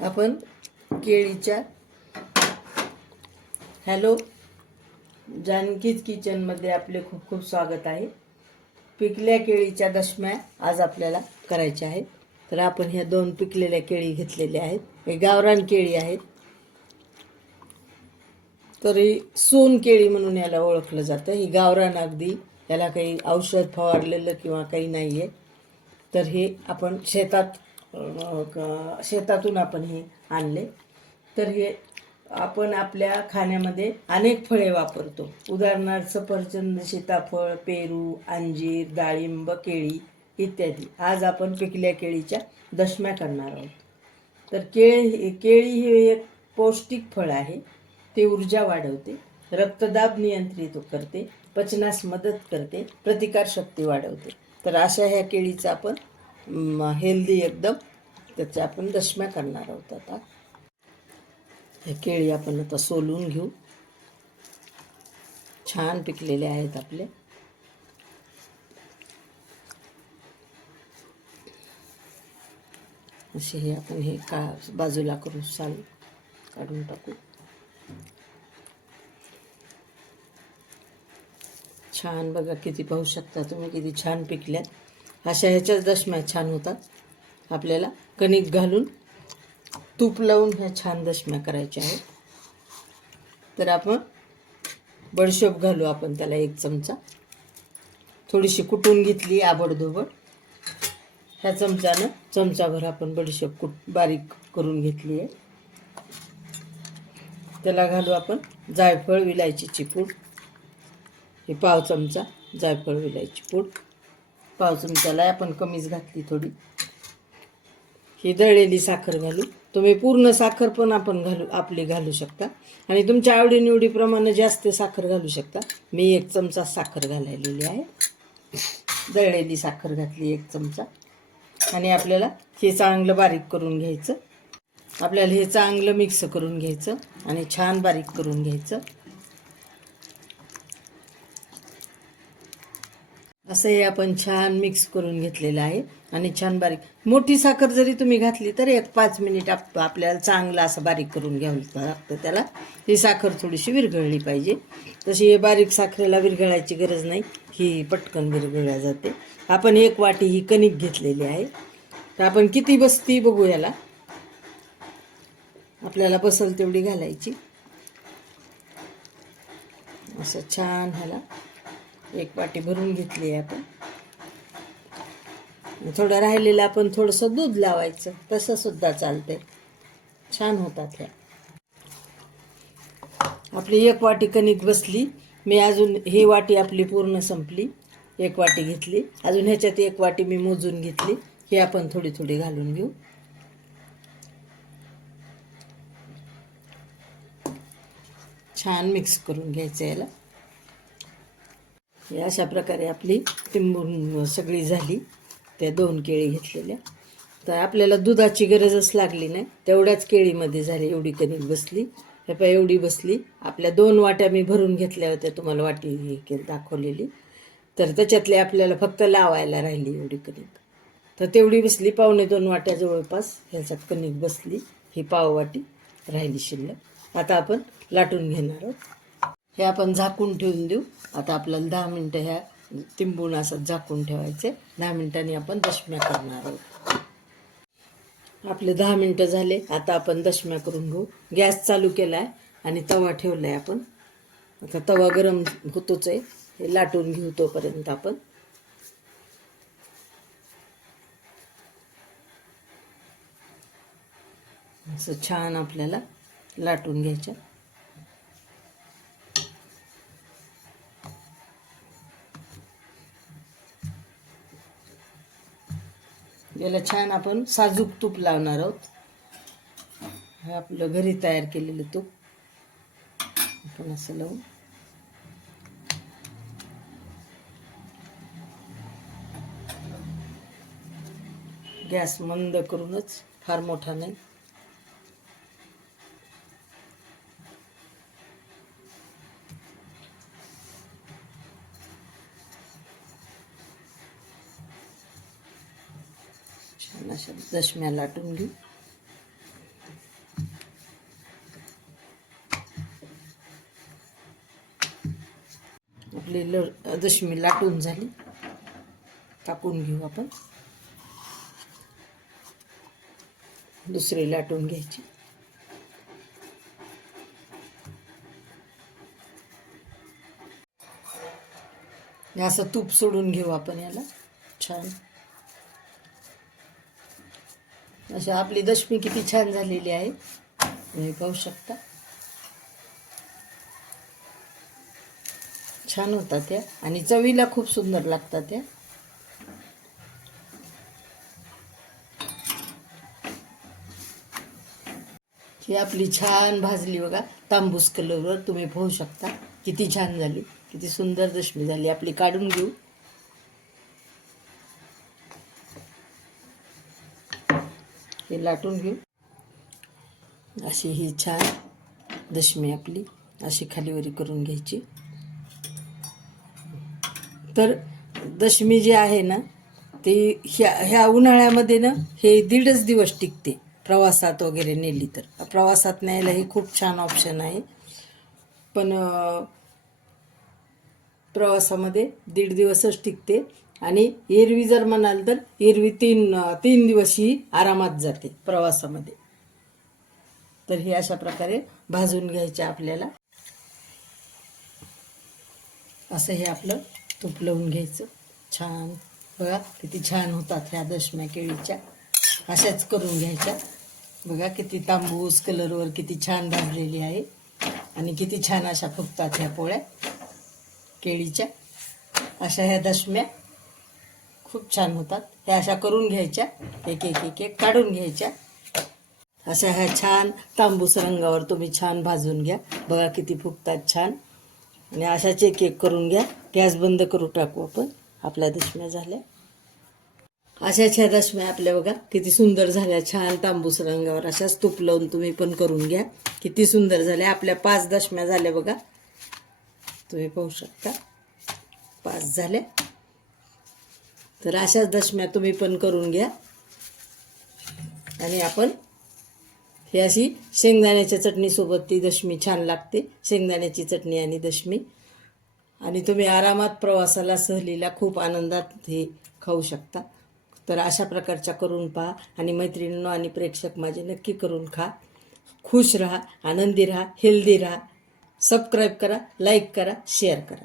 आपण केळीच्या हॅलो जानकीज किचनमध्ये आपले खूप खूप स्वागत आहे. पिकल्या केळीच्या दशम्या आज आपल्याला करायच्या आहेत. तर आपण ह्या दोन पिकलेल्या केळी घेतलेल्या आहेत. हे गावरान केळी आहेत. तर ही सोन केळी म्हणून याला ओळखलं जातं. ही गावरान अगदी याला काही औषध फवारलेलं किंवा काही नाही आहे तर हे आपण शेतात शेतातून आपण हे आणले. तर हे आपण आपल्या खाण्यामध्ये अनेक फळे वापरतो. उदाहरणार्थ सफरचंद सीताफळ पेरू अंजीर डाळिंब केळी इत्यादी. आज आपण पिकल्या केळीच्या दशम्या करणार आहोत. तर केळी केळी हे एक पौष्टिक फळ आहे. ते ऊर्जा वाढवते रक्तदाब नियंत्रित करते पचनास मदत करते प्रतिकारशक्ती वाढवते. तर अशा ह्या केळीचं आपण हेल्दी एकदम. त्याच्या आपण दशम्या करणार आहोत आता. हे केळी आपण आता सोलून घेऊ. छान पिकलेले आहेत आपले. असे हे आपण हे का बाजूला करून साल काढून टाकू. छान बघा किती पाहू शकता तुम्ही किती छान पिकल्यात. अशा ह्याच्याच दशम्या छान होतात. आपल्याला कणिक घालून तूप लावून ह्या छान दशम्या करायच्या आहेत. तर आपण बडशोप घालू आपण त्याला एक चमचा. थोडीशी कुटून घेतली आबडधोबड. ह्या चमच्यानं चमचाभर आपण बडीशेप कुट बारीक करून घेतली आहे. त्याला घालू आपण जायफळ विलायचीची पूड हे पाव चमचा जायफळ विलायची पूड. पाव चमचाला आपण कमीच घातली थोडी. ही दळलेली साखर घालू. तुम्ही पूर्ण साखर पण आपण घालू आपली घालू शकता. आणि तुमच्या आवडीनिवडीप्रमाणे जास्त साखर घालू शकता. मी एक चमचा साखर घालायलेली आहे. दळलेली साखर घातली एक चमचा. आणि आपल्याला हे चांगलं बारीक करून घ्यायचं. आपल्याला हे चांगलं मिक्स करून घ्यायचं. आणि छान बारीक करून घ्यायचं. असं हे आपण छान मिक्स करून घेतलेलं आहे. आणि छान बारीक मोठी साखर जरी तुम्ही घातली तर एक पाच मिनिट आप आपल्याला चांगलं असं बारीक करून घ्यावं लागतं त्याला. ही साखर थोडीशी विरघळली पाहिजे. तशी हे बारीक साखरेला विरघळायची गरज नाही. ही पटकन विरघळल्या जाते. आपण एक वाटी ही कणिक घेतलेली आहे. तर आपण किती बसती बघू याला. आपल्याला बसल तेवढी घालायची. असं छान ह्याला. एक वाटी भरून घेतली आहे आपण. थोडं राहिलेलं आपण थोडंसं दूध लावायचं तसं सुद्धा चालते छान होतात ह्या. आपली एक वाटी कणिक बसली. मी अजून ही वाटी आपली पूर्ण संपली. एक वाटी घेतली. अजून ह्याच्यात एक वाटी मी मोजून घेतली. हे आपण थोडी थोडी घालून घेऊ. छान मिक्स करून घ्यायचं याला. हे अशा प्रकारे आपली तिंबून सगळी झाली. त्या दोन केळी घेतलेल्या. तर आपल्याला दुधाची गरजच लागली नाही. तेवढ्याच केळीमध्ये झाली एवढी कणिक बसली. हे पहा एवढी बसली. आपल्या दोन वाट्या मी भरून घेतल्या होत्या तुम्हाला वाटी हे केली दाखवलेली. तर त्याच्यातले आपल्याला फक्त लावायला राहिली एवढी कणिक तर तेवढी बसली. पावणे दोन वाट्या जवळपास ह्याच्यात कणिक बसली. ही पाववाटी राहिली शिल्लक. आता आपण लाटून घेणार आहोत. हे आपण झाकून ठेवून देऊ. आता आपल्याला दहा मिनटं ह्या तिंबून असं झाकून ठेवायचे. दहा मिनिटांनी आपण दशम्या करणार आहोत. आपले दहा मिनटं झाले. आता आपण दशम्या करून घेऊ. गॅस चालू केला आहे आणि तवा ठेवला आहे आपण. आता तवा गरम होतोच आहे हे लाटून घेऊ तोपर्यंत आपण. असं छान आपल्याला लाटून घ्यायच्या याला छान आपण साजूक तूप लावणार आहोत. हे आपलं घरी तयार केलेलं तूप. आपण असं लावून गॅस मंद करूनच फार मोठा नाही. अशा दशम्या लाटून घेऊ. आपली ल दशमी लाटून झाली. कापून घेऊ आपण. दुसरी लाटून घ्यायची. असं तूप सोडून घेऊ आपण याला. छान. अशा आपली दशमी किती छान झालेली आहे. तुम्ही पाहू शकता. छान होतात त्या. आणि चवीला खूप सुंदर लागतात त्या. ही आपली छान भाजली बघा. तांबूस कलरवर तुम्ही पाहू शकता. किती छान झाली. किती सुंदर दशमी झाली. आपली काढून घेऊ. हे लाटून घेऊ. अशी ही छान दशमी आपली अशी खालीवरी करून घ्यायची. तर दशमी जी आहे ना ती ह्या ह्या उन्हाळ्यामध्ये ना हे दीडच दिवस टिकते. प्रवासात वगैरे नेली तर. प्रवासात न्यायला हे खूप छान ऑप्शन आहे. पण प्रवासामध्ये दीड दिवसच टिकते. आणि एरवी जर म्हणाल तर एरवी तीन तीन दिवस ही आरामात जाते प्रवासामध्ये. तर हे अशा प्रकारे भाजून घ्यायचे आपल्याला. असं हे आपलं तूप लावून घ्यायचं. छान. बघा किती छान होतात ह्या दशम्या केळीच्या. अशाच करून घ्यायच्या. बघा किती तांबूस कलरवर किती छान भाजलेली आहे. आणि किती छान अशा फुगतात ह्या पोळ्या केळीच्या. अशा ह्या दशम्या. खूप छान होतात. ह्या अशा करून घ्यायच्या. एक एक एक एक काढून घ्यायच्या. अशा ह्या छान तांबूस रंगावर तुम्ही छान भाजून घ्या. बघा किती फुगतात छान. आणि अशाच एक एक करून घ्या. गॅस बंद करू टाकू आपण. आपल्या दशम्या झाल्या. अशाच ह्या दशम्या आपल्या बघा. किती सुंदर झाल्या. छान तांबूस रंगावर अशाच तूप लावून तुम्ही पण करून घ्या. किती सुंदर झाल्या. आपल्या पाच दशम्या झाल्या बघा. तुम्ही पाहू शकता. पाच झाल्या. तर अशाच दशम्या तुम्ही पण करून घ्या. आणि आपण ही अशी शेंगदाण्याच्या चटणीसोबत ती दशमी छान लागते. शेंगदाण्याची चटणी आणि दशमी. आणि तुम्ही आरामात प्रवासाला सहलीला खूप आनंदात हे खाऊ शकता. तर अशा प्रकारच्या करून पहा आणि मैत्रिणींनो आणि प्रेक्षक माझे नक्की करून खा. खुश राहा आनंदी राहा हेल्दी राहा. सबस्क्राईब करा लाईक करा शेअर करा.